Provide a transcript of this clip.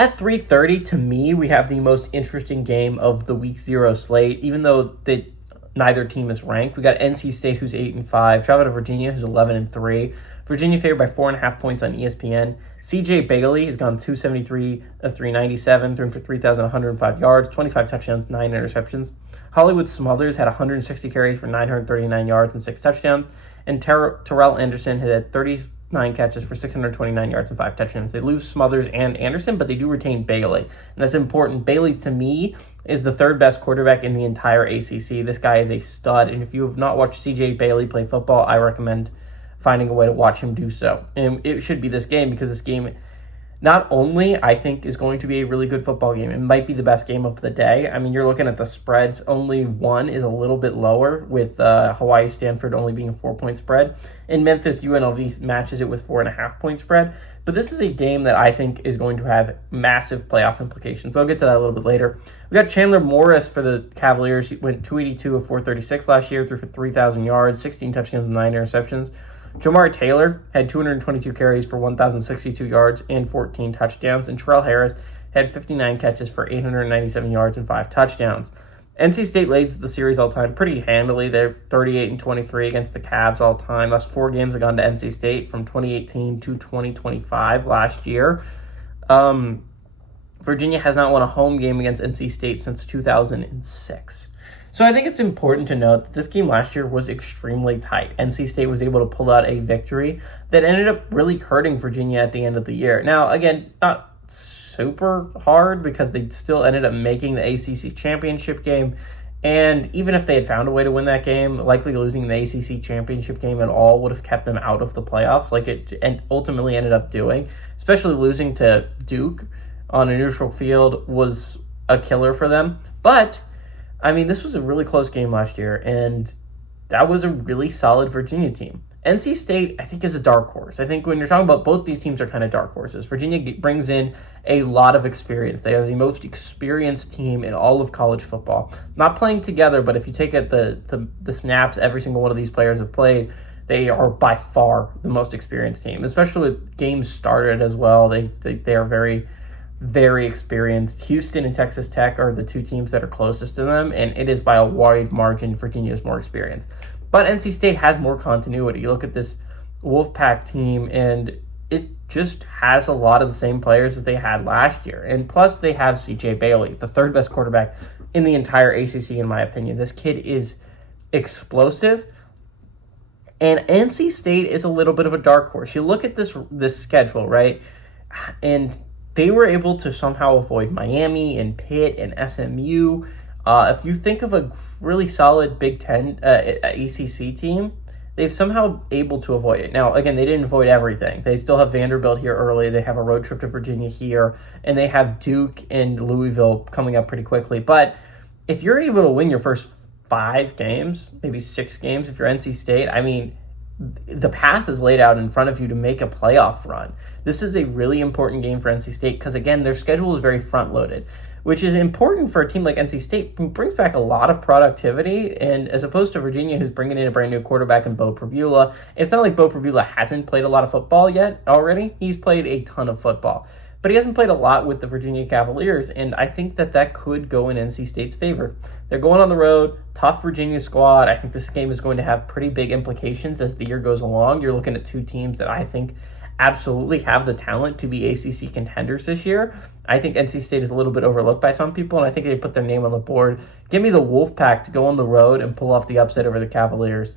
At 3:30, to me, we have the most interesting game of the Week 0 slate, even though neither team is ranked. We got NC State, who's 8-5, travel to Virginia, who's 11-3. Virginia favored by 4.5 points on ESPN. CJ Bailey has gone 273 of 397, thrown for 3,105 yards, 25 touchdowns, 9 interceptions. Hollywood Smothers had 160 carries for 939 yards and 6 touchdowns. And Terrell Anderson had 39 catches for 629 yards and 5 touchdowns. They lose Smothers and Anderson, but they do retain Bailey. And that's important. Bailey, to me, is the third best quarterback in the entire ACC. This guy is a stud. And if you have not watched CJ Bailey play football, I recommend finding a way to watch him do so. And it should be this game, because this game not only, I think, is going to be a really good football game, it might be the best game of the day. I mean, you're looking at the spreads. Only one is a little bit lower, with Hawaii-Stanford only being a 4-point spread. And Memphis-UNLV matches it with 4.5-point spread. But this is a game that I think is going to have massive playoff implications. So I'll get to that a little bit later. We got Chandler Morris for the Cavaliers. He went 282 of 436 last year, threw for 3,000 yards, 16 touchdowns, and 9 interceptions. Jamar Taylor had 222 carries for 1,062 yards and 14 touchdowns, and Terrell Harris had 59 catches for 897 yards and 5 touchdowns. NC State leads the series all time pretty handily. They're 38-23 against the Cavs all time. That's 4 games have gone to NC State from 2018 to 2025 last year. Virginia has not won a home game against NC State since 2006. So I think it's important to note that this game last year was extremely tight. NC State was able to pull out a victory that ended up really hurting Virginia at the end of the year. Now, again, not super hard, because they still ended up making the ACC championship game. And even if they had found a way to win that game, likely losing the ACC championship game at all would have kept them out of the playoffs, like it ultimately ended up doing. Especially losing to Duke on a neutral field was a killer for them. But I mean, this was a really close game last year, and that was a really solid Virginia team. NC State, I think, is a dark horse. I think when you're talking about both these teams are kind of dark horses. Virginia brings in a lot of experience. They are the most experienced team in all of college football. Not playing together, but if you take at the snaps every single one of these players have played, they are by far the most experienced team, especially with games started as well. They are very, very experienced. Houston and Texas Tech are the 2 teams that are closest to them, and it is by a wide margin Virginia is more experienced. But NC State has more continuity. You look at this Wolfpack team, and it just has a lot of the same players that they had last year. And plus, they have CJ Bailey, the third best quarterback in the entire ACC, in my opinion. This kid is explosive. And NC State is a little bit of a dark horse. You look at this schedule, right? And they were able to somehow avoid Miami and Pitt and SMU. If you think of a really solid Big Ten ACC team, they've somehow able to avoid it. Now, again, they didn't avoid everything. They still have Vanderbilt here early. They have a road trip to Virginia here, and they have Duke and Louisville coming up pretty quickly. But if you're able to win your first 5 games, maybe 6 games, if you're NC State, I mean, the path is laid out in front of you to make a playoff run. This is a really important game for NC State because, again, their schedule is very front-loaded, which is important for a team like NC State, who brings back a lot of productivity. And as opposed to Virginia, who's bringing in a brand new quarterback in Beau Pribula, it's not like Beau Pribula hasn't played a lot of football yet already. He's played a ton of football, but he hasn't played a lot with the Virginia Cavaliers, and I think that could go in NC State's favor. They're going on the road, tough Virginia squad. I think this game is going to have pretty big implications as the year goes along. You're looking at 2 teams that I think absolutely have the talent to be ACC contenders this year. I think NC State is a little bit overlooked by some people, and I think they put their name on the board. Give me the Wolfpack to go on the road and pull off the upset over the Cavaliers.